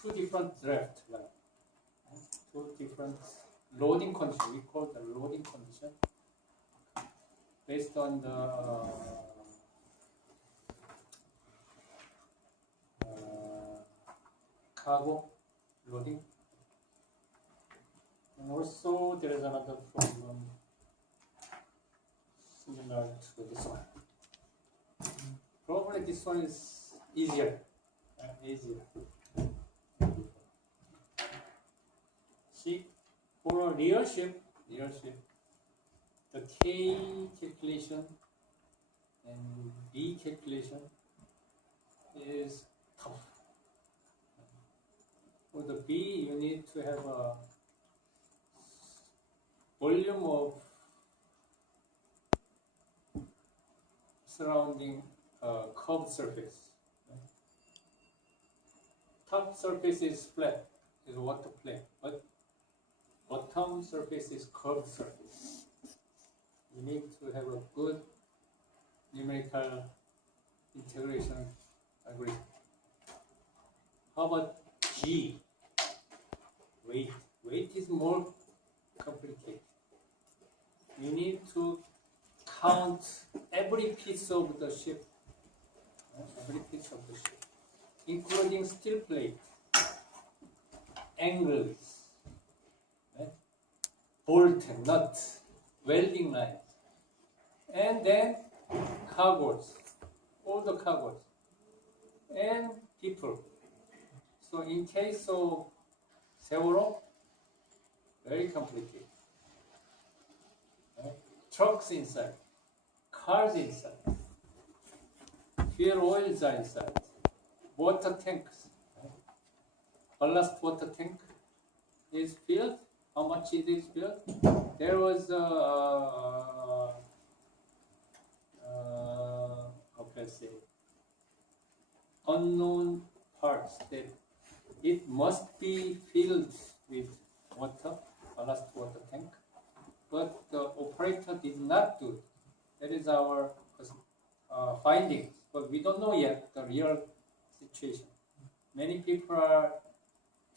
two different draft, like two different loading condition. We call the loading condition based on the cargo loading. And also there is another problem similar to this one. Probably this one is easier. See, for a real ship, the K calculation and B calculation is tough. For the B, you need to have a volume of surrounding curved surface. Top surface is flat, is water plane, but bottom surface is curved surface. You need to have a good numerical integration algorithm. How about G? Weight. Weight is more complicated. You need to count every piece of the ship, including steel plate, angles, bolt, nut, welding lines, and then cargoes, all the cargoes, and people. So in case of Seworo, very complicated. Trucks inside, cars inside, fuel oils are inside, water tanks, ballast water tank is filled. How much it is filled? There was how can I say, unknown parts that it must be filled with water, ballast water tank, but the operator did not do it. That is our findings, but we don't know yet the real situation. Many people are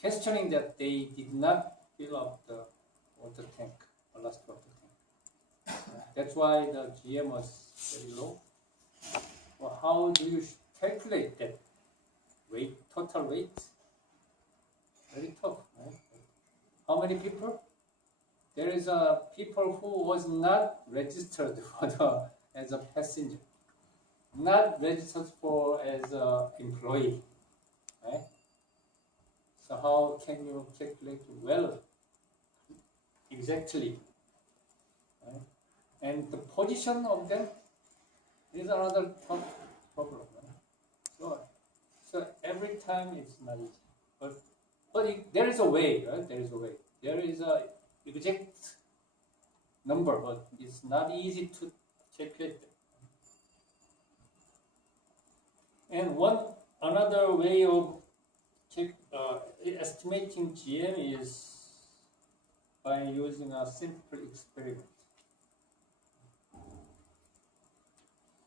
questioning that they did not fill up the water tank, ballast water tank. That's why the GM was very low. Well, how do you calculate that weight, total weight? Very tough, right? How many people? There is a people who was not registered for as a passenger, not registered for as an employee, right? So how can you calculate well, exactly, right? And the position of them is another tough problem, right? So every time it's not easy, but there is a way, right? There is a way. There is a exact number, but it's not easy to calculate them. And another way of estimating GM is by using a simple experiment.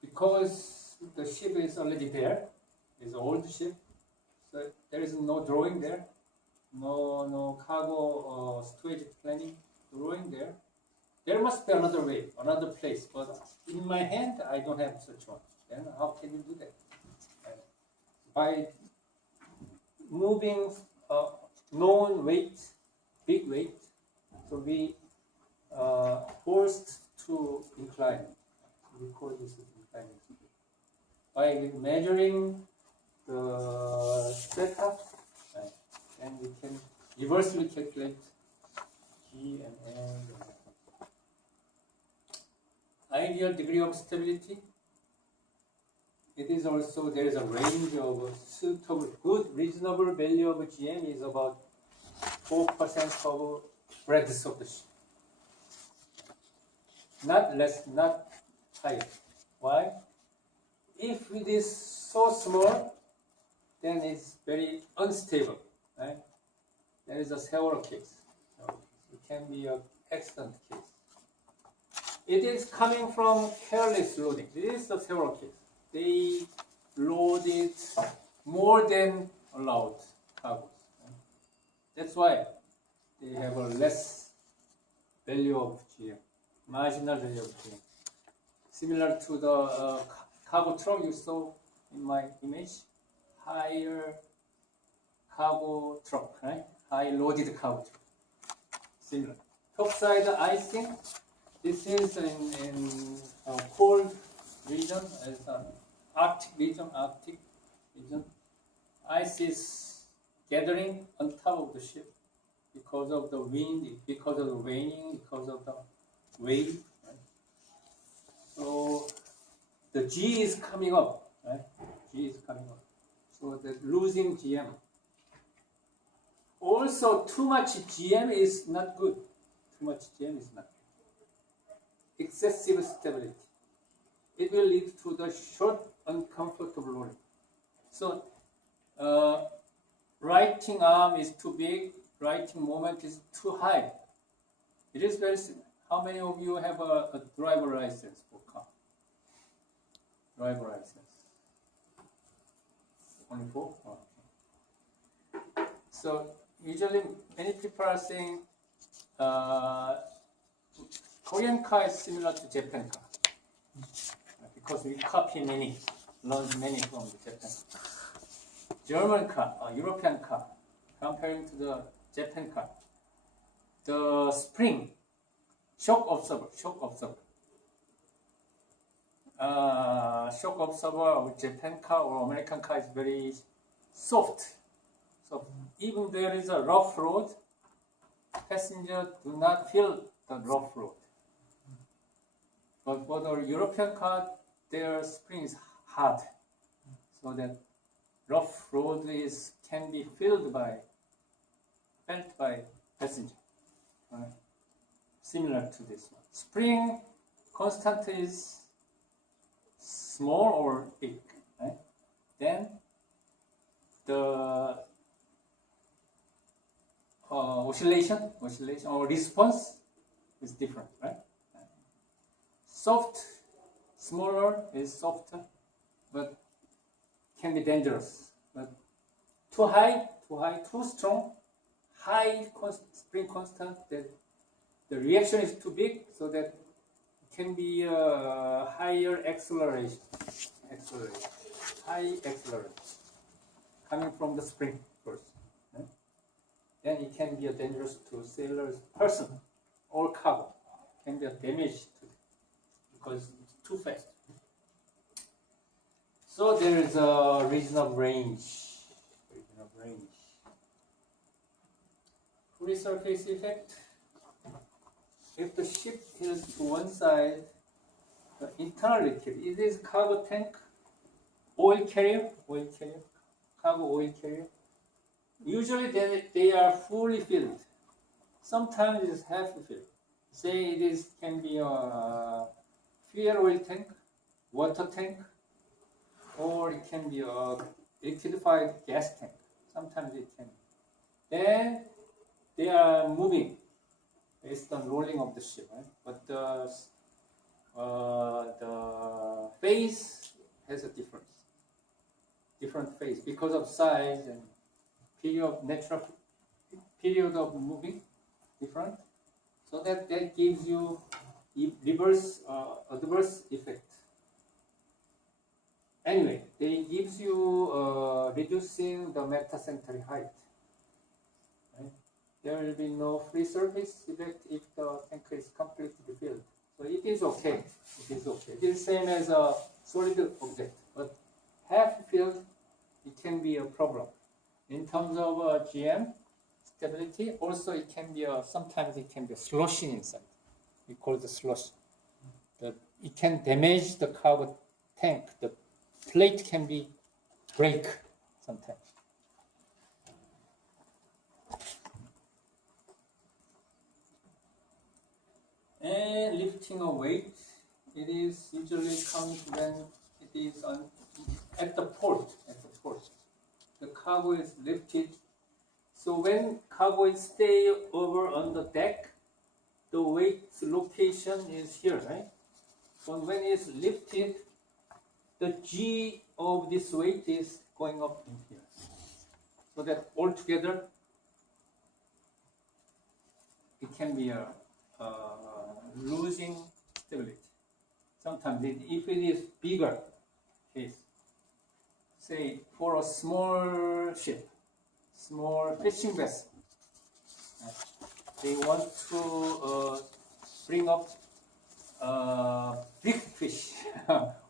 Because the ship is already there, it's an old ship, so there is no drawing there, no cargo storage planning drawing there. There must be another way, another place, but in my hand I don't have such one. Then how can you do that? By moving known weight, big weight, so we forced to incline. We call this inclining speed. By measuring the theta, and we can reversely calculate G and N. Ideal degree of stability. It is also, there is a range of suitable, good, reasonable value of GM is about 4% of breadth of the ship. Not less, not higher. Why? If it is so small, then it's very unstable, right? There is a Seworo case. So it can be an accident case. It is coming from careless loading. This is the Seworo case. They loaded more than allowed cargoes. That's why they have a less value of GM, marginal value of GM. Similar to the cargo truck you saw in my image, higher cargo truck, right? High loaded cargo truck. Similar. Topside icing. This is in cold region, as Arctic region. Ice is gathering on top of the ship because of the wind, because of the raining, because of the wave. Right? So the G is coming up, right? G is coming up. So the losing GM. Also, too much GM is not good. Too much GM is not good. Excessive stability. It will lead to the short, uncomfortable rolling. So, writing arm is too big, writing moment is too high. It is very simple. How many of you have a driver license for car? Driver license. Only 4? Okay. So, usually many people are saying Korean car is similar to Japan car because we copy many, learn many from the Japan. German car, European car, comparing to the Japan car, the spring, shock absorber of Japan car or American car is very soft. So even there is a rough road, passengers do not feel the rough road. But for the European car, their spring is hard, so that rough road can be felt by passenger. Right? Similar to this one. Spring constant is small or big. Right? Then the oscillation or response is different, right? Soft, smaller is softer, but can be dangerous. But too high, too strong, high spring constant, that the reaction is too big, so that it can be a higher acceleration, high acceleration coming from the spring first. Right? Then it can be a dangerous to sailors, person, or cargo. Can be a damage to it because it's too fast. So there is a reasonable range. Free surface effect. If the ship tilts to one side, the internal liquid, it is cargo tank, oil carrier, cargo oil carrier. Usually they are fully filled. Sometimes it is half filled. Say it can be a fuel oil tank, water tank, or it can be a liquefied gas tank. Sometimes it can. Then they are moving based on rolling of the ship, right? But the phase has a different phase because of size and period of moving different. So that gives you adverse effect. Anyway, they gives you reducing the metacentric height. Right? There will be no free surface effect if the tanker is completely filled. So it is okay. It is same as a solid object, but half filled, it can be a problem. In terms of GM stability, also it can be sometimes it can be sloshing inside. We call it the slush. It can damage the cargo tank. The plate can be break sometimes. And lifting a weight, it is usually comes when it is at the port. The cargo is lifted. So when cargo is stay over on the deck, the weight location is here, right? So when it's lifted, the G of this weight is going up in here. So that altogether, it can be losing stability. Sometimes if it is bigger case, say for a small ship, small fishing vessel, they want to bring up big fish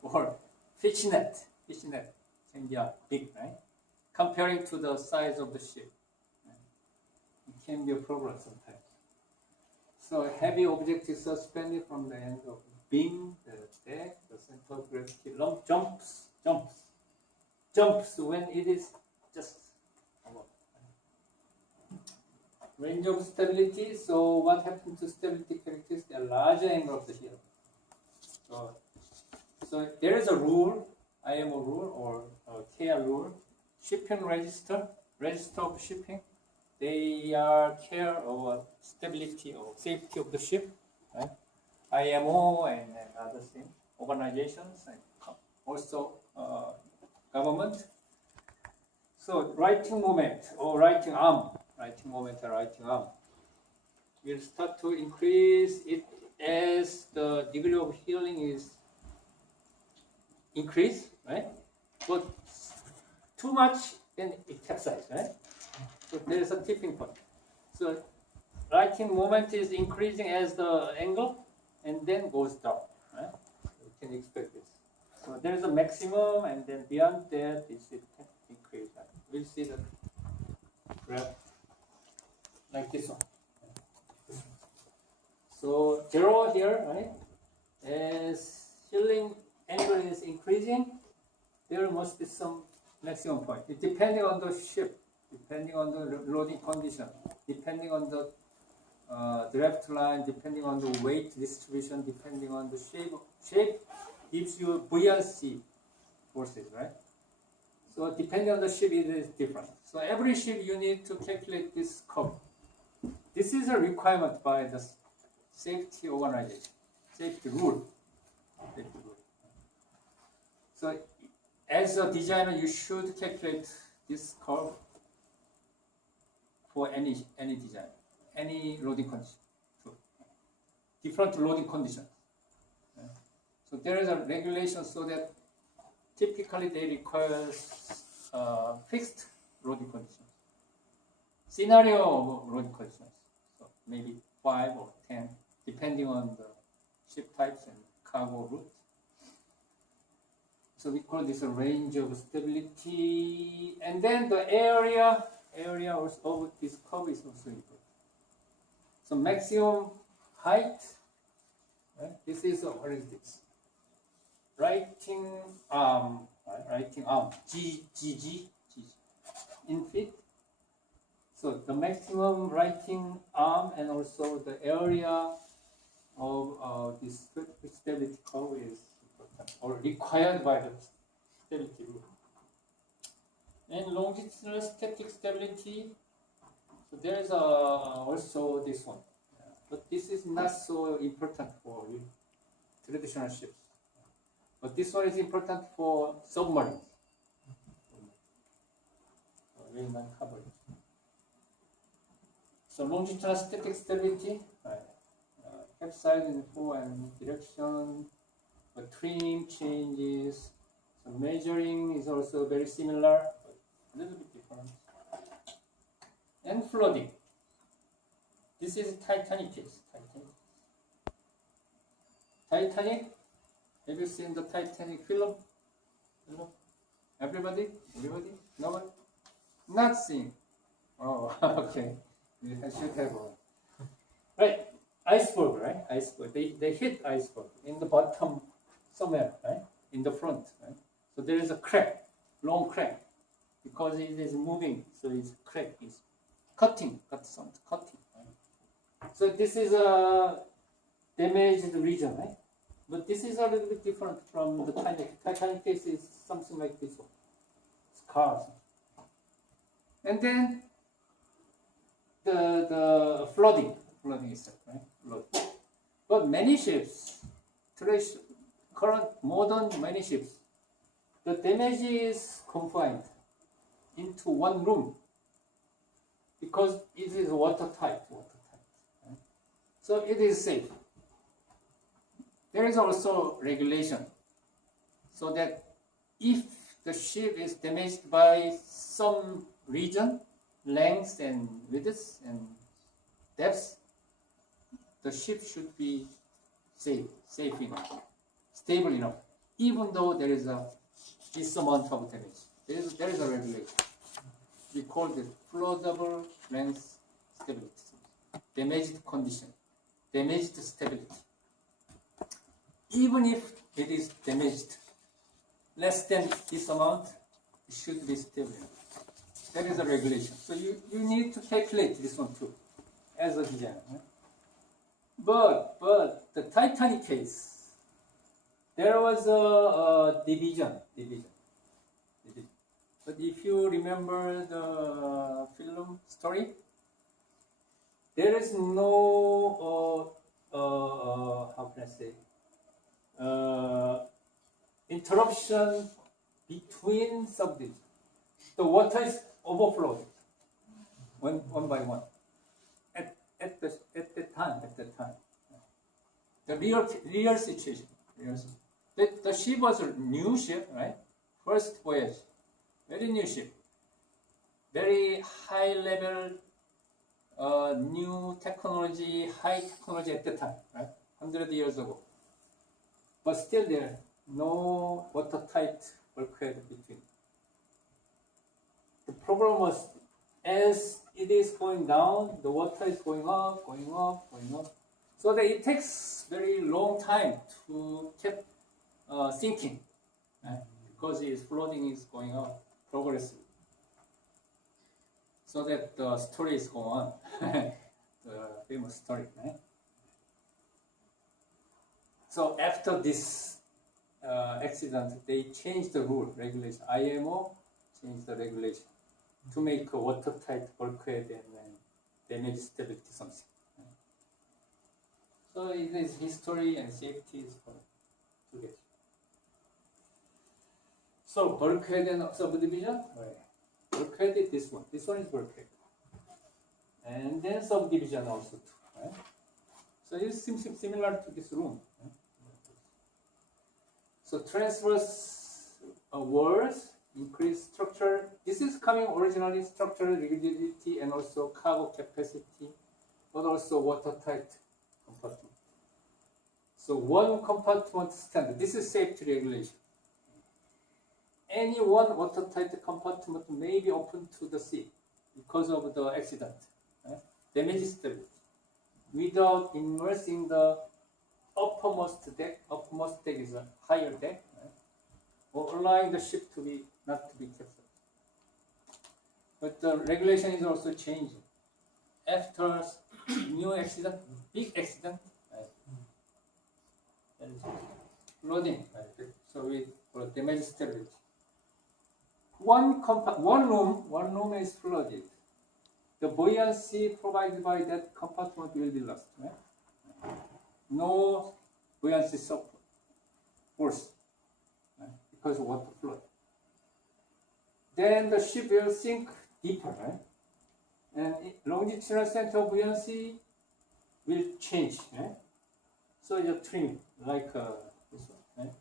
or fish net. Fish net can be big, right? Comparing to the size of the ship, it can be a problem sometimes. So heavy object is suspended from the end of the beam, the deck, the center of gravity jumps when it is just above. Range of stability. So what happens to stability characteristics? The larger angle of the heel. So there is a rule, IMO rule or KR rule. Shipping register of shipping. They are care of stability or safety of the ship, right? IMO and other things, organizations and also government. So writing moment or writing arm will start to increase it as the degree of healing is increased, right? But too much, then it capsizes, right? So there is a tipping point. So writing moment is increasing as the angle and then goes down, right? You can expect this. So there is a maximum and then beyond that it can increase. We'll see the graph like this one. So 0 here, right? As healing angle is increasing, there must be some maximum point. It depending on the ship, depending on the loading condition, depending on the draft line, depending on the weight distribution, depending on the shape. Shape gives you buoyancy forces, right? So depending on the ship, it is different. So every ship you need to calculate this curve. This is a requirement by the safety organization, safety rule. So as a designer, you should calculate this curve for any design, any loading condition, different loading conditions. So there is a regulation so that typically they require fixed loading conditions, scenario loading conditions. So maybe 5 or 10, depending on the ship types and cargo routes. So we call this a range of stability, and then the area of this curve is also important. So maximum height, right? This is what is this? Writing arm, GG in feet. So the maximum writing arm and also the area of this stability curve is important or required by the stability rule. And longitudinal static stability. So there is also this one, but this is not so important for traditional ships. But this one is important for submarines. We'll not cover it. So longitudinal static stability, capsize in flow and direction, but trim changes. So measuring is also very similar, but a little bit different. And flooding. This is Titanic case. Titanic. Have you seen the Titanic film? Everybody? Nobody? Not seen. Oh, okay. I should have one. Right. Iceberg, right? Iceberg. They hit iceberg in the bottom somewhere, right? In the front, right? So there is a crack, long crack, because it is moving. So it's crack. It's cutting. Right? So this is a damaged region, right? But this is a little bit different from the Titanic. Titanic case is something like this one. Scars. And then the flooding is right? Flooding. But many ships, current modern many ships, the damage is confined into one room because it is watertight. Right? So it is safe. There is also regulation so that if the ship is damaged by some region, length and width and depth, the ship should be safe enough, stable enough, even though there is this amount of damage. There is a regulation. We call it floatable length stability, damaged condition, damaged stability. Even if it is damaged less than this amount, it should be stable. That is a regulation. So you need to calculate this one too, as a designer. Right? But the Titanic case, there was a division. But if you remember the film story, there is no how can I say interruption between subdivisions. The water is overflowed one by one at that time. The real situation. The ship was a new ship, right? First voyage, very new ship, very high level, new technology, high technology at the time, right? 100 years ago. But still there, no watertight bulkhead between. The problem was, as it is going down, the water is going up. So that it takes very long time to keep sinking, right? Because its flooding is going up progressively. So that the story is going on, the famous story, right? So after this accident, they changed the rule, regulation. IMO changed the regulation to make a watertight bulkhead and damage stability something. So it is history and safety is together. So bulkhead and subdivision, right? Bulkhead is this one. This one is bulkhead, and then subdivision also too, right? So it seems similar to this room. Right? So transverse walls increase structure. This is coming originally structural rigidity and also cargo capacity, but also watertight compartment. So one compartment standard. This is safety regulation. Any one watertight compartment may be open to the sea because of the accident, right? Damage stability, without immersing the uppermost deck. Uppermost deck is a higher deck, right? Or allowing the ship to be not to be capsized. But the regulation is also changing. After new accident, big accident, right? Flooding, right? So we for damage stability. One room is flooded. The buoyancy provided by that compartment will be lost, right? No buoyancy support force, right? Because of water flood. Then the ship will sink deeper, right? And longitudinal center of buoyancy will change, right? So it's a trim, like this one, right?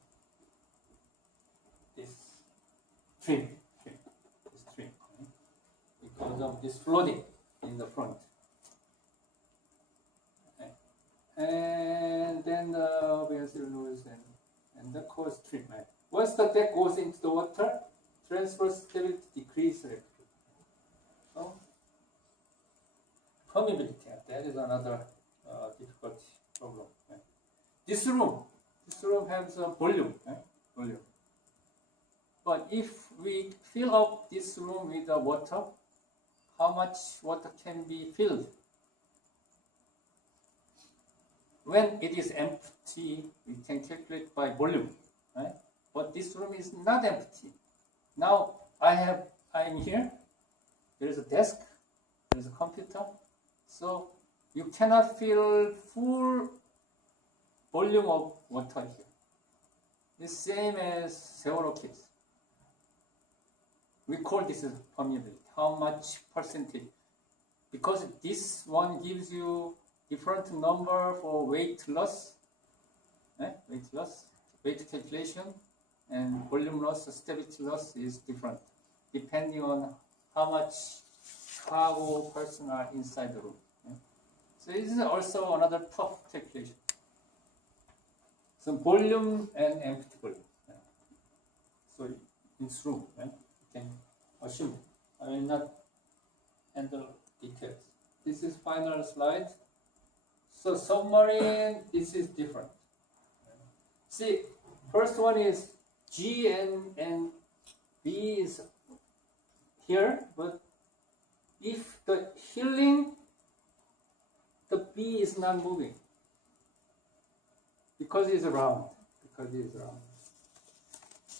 This trim, right? Because of this flooding in the front. Okay. And then the buoyancy lose and the cause trim, right? Once the deck goes into the water, transverse stability decreases. So, permeability, that is another difficult problem. Right? This room has a volume, right? Volume. But if we fill up this room with the water, how much water can be filled? When it is empty, we can calculate by volume, right? But this room is not empty. Now I'm here. There is a desk. There is a computer. So you cannot fill full volume of water here. The same as several case. We call this permeability. How much percentage? Because this one gives you different number for weight loss, weight calculation, and volume loss, stability loss is different depending on how much cargo person are inside the room. So this is also another tough calculation. So volume and empty volume. So in this room, you can assume. I will not handle details. This is final slide. So submarine, this is different. See, first one is G and B is here, but if the healing, the B is not moving because it's round.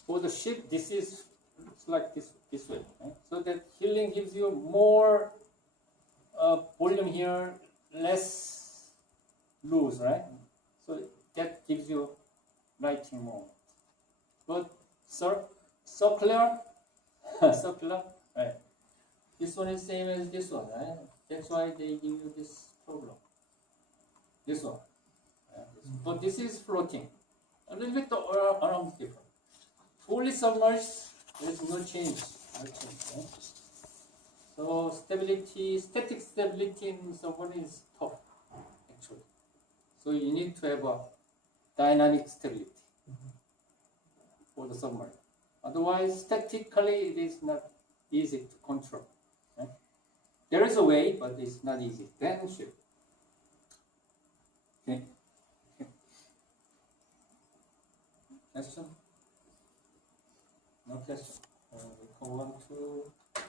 For the ship, this is it's like this way. Right? So that healing gives you more volume here, less loose, right? So that gives you writing more. But circular, right? This one is same as this one, right? That's why they give you this problem. This one. But this is floating. A little bit around different. Fully submerged, there is no change. Right? So static stability in submarine is tough, actually. So you need to have a dynamic stability for the submarine. Otherwise, statically, it is not easy to control. Right? There is a way, but it's not easy. Then ship. Okay. Question? No question. We go on to